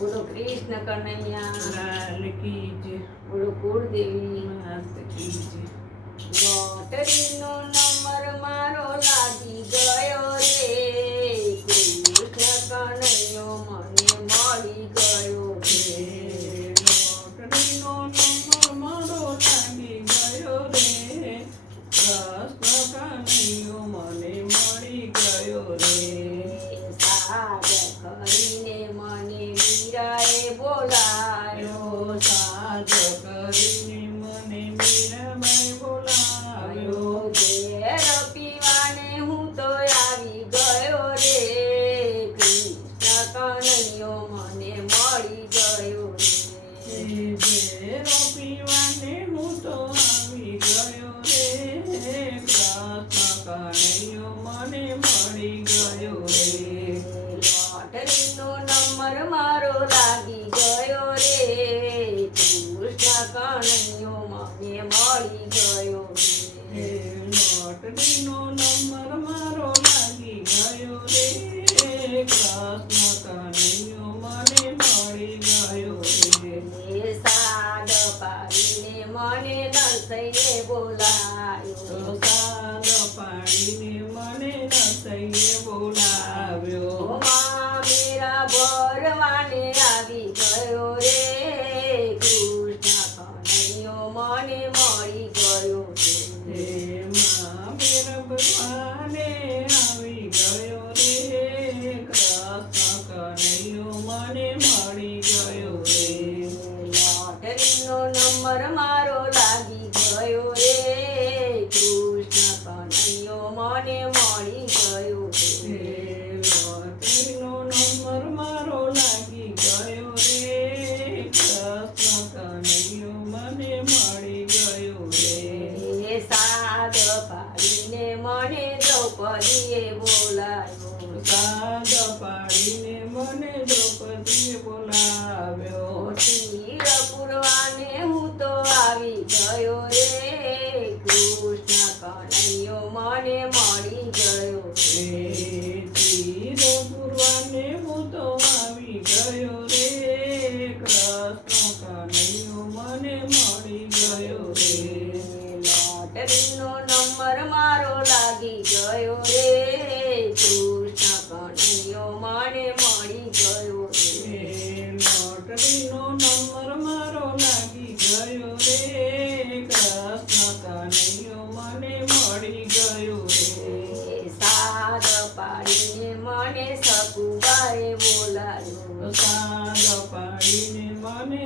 બોલો કૃષ્ણ કનૈયા લાલ કી જય, બોલો કુળદેવી માત કી જય. લોટરીનો નંબર મારો લાગી ગયો રે કૃષ્ણ કનૈયો મને મળી ગયો રે લોટરીનો નંબર મારો લાગી ગયો રે, કૃષ્ણ કનૈયો મને મળી ગયો રે. સાદ કરીને મને મીરાએ બોલાયો સાજ કરીને મને મીરાબાઈ બોલાવ્યો. ઝેર પીવાને હું તો આવી ગયો રે કૃષ્ણ કનૈયો મને મળી ગયો રે ઝેર પીવાને હું તો આવી ગયો રે, કૃષ્ણ કનૈયો મને મળી ગયો રે. લોટરીનો નંબર મારો લાગી ગયો રે કૃષ્ણ કનૈયો મને મળી ગયો રે લોટરીનો નંબર મારો લાગી ગયો રે, કૃષ્ણ કનૈયો મને મળી ગયો રે. એ સાદ પાડીને મને નરસૈયે બોલાયો સાદ પાડીને મને રસૈયે બોલાવ્યો. મેરા ભરવાને આવી ગયો રે કૃષ્ણ કનૈયો મને મળી ગયો રે એમાં મેરા ભગવાને આવી ગયો રે, કૃષ્ણ કનૈયો મને મળી ગયો રે. લોટરીનો નંબર મારો લાગી ગયો રે કૃષ્ણ કનૈયો મને મળી ગયો રે લોટરીનો નંબર મારો લાગી ગયો રે, કૃષ્ણ કનૈયો મને મળી ગયો રે. એ સાદ પાડીને મને દ્રૌપદીએ બોલાયો સાદ પાડીને મને દ્રૌપદીએ બોલાવ્યો. તીર પુરવાને હું તો આવી ગયો રે કૃષ્ણ કનૈયો મને મળી ગયો રે તીર પૂરવાને હું તો આવી ગયો રે, કૃષ્ણ કનૈયો મને મળી ગયો રે. લોટરીનો નંબર મારો લાગી ગયો રે કૃષ્ણ કનૈયો મને મળી ગયો રે લોટરીનો નંબર મારો લાગી ગયો રે, કૃષ્ણ કનૈયો મને મળી ગયો રે. સાદ પાડીને મને સકુબાએ બોલાયો સાદ પાડીને મને